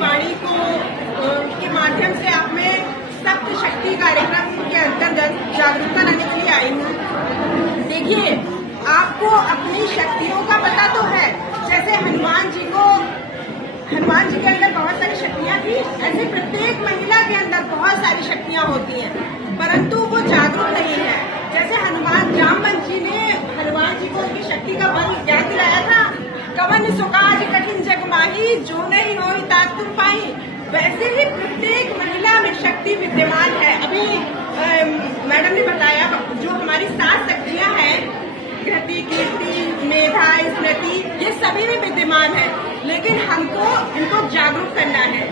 वाणी को के माध्यम से आप में सप्त शक्ति कार्यक्रम के अंतर्गत जागरूकता लाने के लिए आई हूँ। देखिए, आपको अपनी शक्तियों का पता तो है। जैसे हनुमान जी के अंदर बहुत सारी शक्तियां थी, ऐसे प्रत्येक महिला के अंदर बहुत सारी शक्तियां होती हैं, परंतु वो जागरूक नहीं है। जैसे जामवंत जी ने हनुमान जी को उनकी शक्ति का बल याद दिलाया था, कवन सुकाज कठिन जग माही, जो नहीं होई ताक तुम पाई। वैसे ही प्रत्येक महिला में शक्ति विद्यमान है। अभी मैडम ने बताया, जो हमारी 7 शक्तियां हैं, कृति, कीर्ति, मेधा, स्मृति, ये सभी में विद्यमान है, लेकिन हमको इनको जागरूक करना है।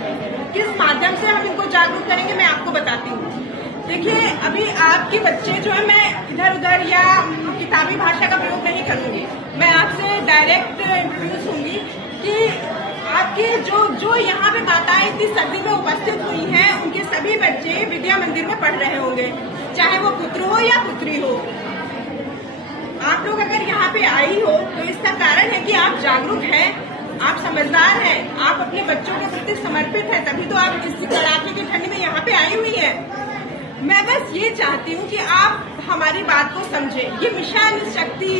किस माध्यम से हम इनको जागरूक करेंगे, मैं आपको बताती हूँ। देखिए, अभी आपके बच्चे जो है, मैं इधर उधर या किताबी भाषा का प्रयोग नहीं करूंगी, मैं आपसे डायरेक्ट इंट्रोड्यूस होंगी कि आपके जो यहाँ पे माताएं इतनी सदी में उपस्थित हुई हैं, उनके सभी बच्चे विद्या मंदिर में पढ़ रहे होंगे, चाहे वो पुत्र हो या पुत्री हो। आप लोग अगर यहाँ पे आई हो तो इसका कारण है कि आप जागरूक हैं, आप समझदार हैं, आप अपने बच्चों के प्रति समर्पित हैं, तभी तो आप इस कड़ाके की ठंड में यहाँ पे आई हुई हैं। मैं बस ये चाहती हूँ कि आप हमारी बात को समझें। ये मिशन शक्ति,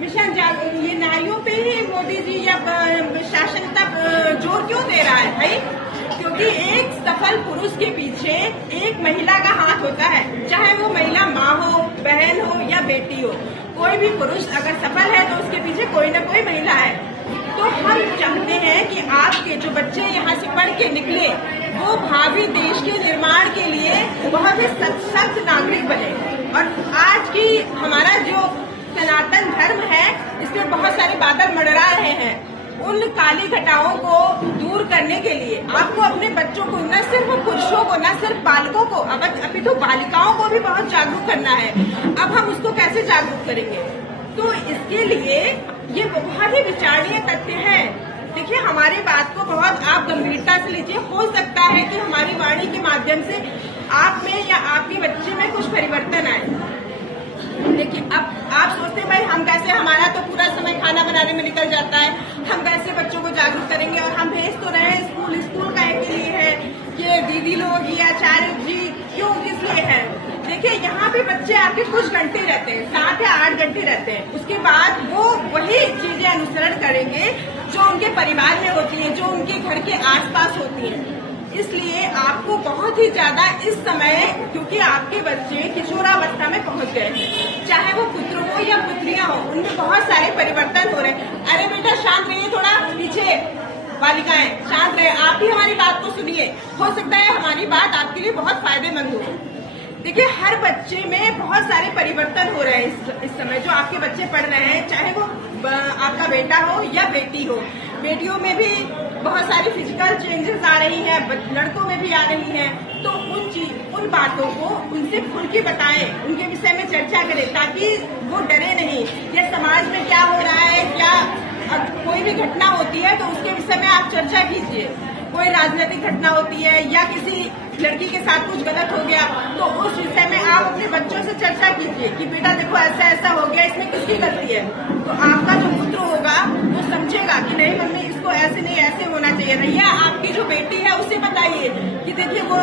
मिशन ये नारियों पे ही मोदी जी या शासन तक जोर क्यों दे रहा है भाई? क्योंकि एक सफल पुरुष के पीछे एक महिला का हाथ होता है, चाहे वो महिला माँ हो, बहन हो या बेटी हो। कोई भी पुरुष अगर सफल है तो उसके पीछे कोई ना कोई महिला है। तो हम चाहते हैं कि आपके जो बच्चे यहाँ से पढ़ के निकले, वो भावी देश के निर्माण के लिए बहुत ही सशक्त नागरिक बने। और आज की हमारा जो सनातन धर्म है, इसमें बहुत सारे बादल मंडरा रहे हैं। उन काली घटाओं को दूर करने के लिए आपको अपने बच्चों को, न सिर्फ पुरुषों को, न सिर्फ बालकों को, अभी तो बालिकाओं को भी बहुत जागरूक करना है। अब हम उसको कैसे जागरूक करेंगे? तो इसके लिए ये बहुत ही विचारणीय तथ्य है। देखिए, हमारी बात को बहुत आप गंभीरता से लीजिए। हो सकता है कि हमारी वाणी के माध्यम से आप में या आपके बच्चे में कुछ परिवर्तन आए। देखिए, अब आप सोचते हैं भाई हम कैसे, हमारा तो पूरा समय खाना बनाने में निकल जाता है, हम कैसे बच्चों को जागरूक करेंगे? और हम भेज तो रहे हैं स्कूल का के लिए है, ये दीदी लोग या आचार्य जी क्यों, किस लिए है? देखिए, यहाँ पे बच्चे आपके कुछ घंटे रहते हैं, 7 या 8 घंटे रहते हैं। उसके बाद वो वही चीजें अनुसरण करेंगे जो उनके परिवार में होती है, जो उनके घर के आसपास होती है। इसलिए आपको बहुत ही ज्यादा इस समय, क्योंकि आपके बच्चे किशोरावस्था में पहुंच गए हैं, चाहे वो पुत्र हो या पुत्रियां हो, उनमें बहुत सारे परिवर्तन हो रहे हैं। अरे बेटा शांत रहिए, थोड़ा पीछे, बालिकाएं शांत रहे, आप भी हमारी बात को सुनिए। हो सकता है हमारी बात आपके लिए बहुत फायदेमंद हो। देखिए, हर बच्चे में बहुत सारे परिवर्तन हो रहे हैं इस समय। जो आपके बच्चे पढ़ रहे हैं, चाहे वो आपका बेटा हो या बेटी हो, बेटियों में भी बहुत सारी फिजिकल चेंजेस आ रही हैं, लड़कों में भी आ रही हैं। तो उन बातों को उनसे खुल के बताएं, उनके विषय में चर्चा करें, ताकि वो डरे नहीं। ये समाज में क्या हो रहा है, क्या कोई भी घटना होती है तो उसके विषय में आप चर्चा कीजिए। कोई राजनीतिक घटना होती है या किसी लड़की के साथ कुछ गलत हो गया, तो उस विषय में आप अपने बच्चों से चर्चा कीजिए कि बेटा देखो ऐसा ऐसा हो गया, इसमें किसकी गलती है। तो आपका जो पुत्र होगा वो समझेगा कि नहीं मम्मी, इसको ऐसे नहीं, ऐसे होना चाहिए। या आपकी जो बेटी है उसे बताइए कि देखिए वो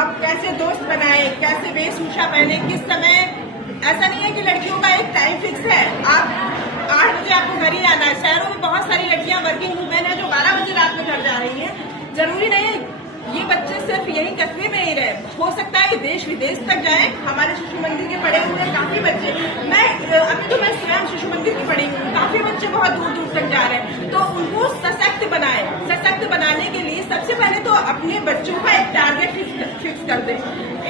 आप कैसे दोस्त बनाए, कैसे वेशभूषा पहने, किस समय। ऐसा नहीं है कि लड़कियों का एक टाइम फिक्स है, आप 8 बजे आपको घर ही आना है। शहरों में बहुत सारी लड़कियां वर्किंग वुमेन है जो 12 बजे रात में घर जा रही हैं। जरूरी नहीं ये बच्चे सिर्फ यही कस्बे में ही रहे, हो सकता है देश विदेश तक जाए। हमारे शिशु मंदिर के पढ़े हुए काफी बच्चे, अभी तो मैं स्वयं शिशु मंदिर की पढ़ी हूँ, काफी बच्चे बहुत दूर दूर तक जा रहे हैं। तो उनको सशक्त बनाए। सशक्त बनाने के लिए सबसे पहले तो अपने बच्चों का एक टारगेट फिक्स कर दे,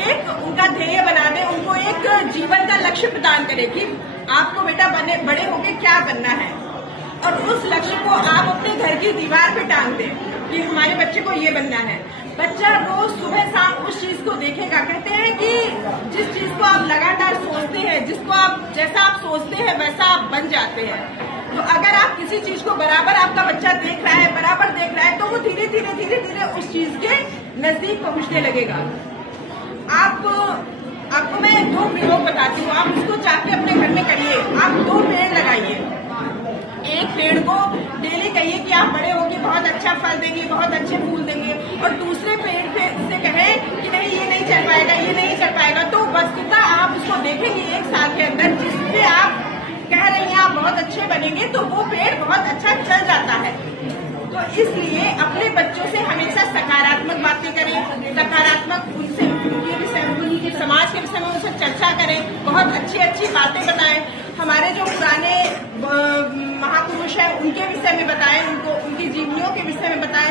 एक उनका ध्येय बना दे, उनको एक जीवन का लक्ष्य प्रदान करे कि आपको बेटा बड़े होके क्या बनना है। और उस लक्ष्य को आप अपने घर की दीवार पे टांग दें कि हमारे बच्चे को ये बनना है। बच्चा रोज सुबह शाम उस चीज को देखेगा। कहते हैं कि जिस चीज को आप लगातार सोचते हैं, जिसको आप जैसा आप सोचते हैं वैसा आप बन जाते हैं। तो अगर आप किसी चीज को बराबर आपका बच्चा देख रहा है, बराबर देख रहा है, तो वो धीरे धीरे धीरे धीरे उस चीज के नजदीक पहुंचने लगेगा। आपको मैं 2 प्रयोग बताती हूँ, आप उसको जाके अपने घर में करिए। आप 2 पेड़ लगाइए। एक पेड़ को डेली कहिए कि आप बड़े होके बहुत अच्छा फल देंगे, बहुत अच्छे फूल देंगे, और दूसरे पेड़ पे से कहें कि नहीं ये नहीं चल पाएगा, ये नहीं चल पाएगा, तो वस्तुतः आप उसको देखेंगे 1 साल के अंदर जिसपे आप कह रही हैं आप बहुत अच्छे बनेंगे, तो वो पेड़ बहुत अच्छा चल जाता है। तो इसलिए अपने बच्चों से हमेशा सकारात्मक बातें करें, सकारात्मक उनसे उनके विषय, उनके समाज के विषय में उनसे चर्चा करें, बहुत अच्छी अच्छी बातें बताएं, हमारे जो पुराने महापुरुष हैं उनके विषय में बताएं, उनको उनकी जीवनियों के विषय में बताएं।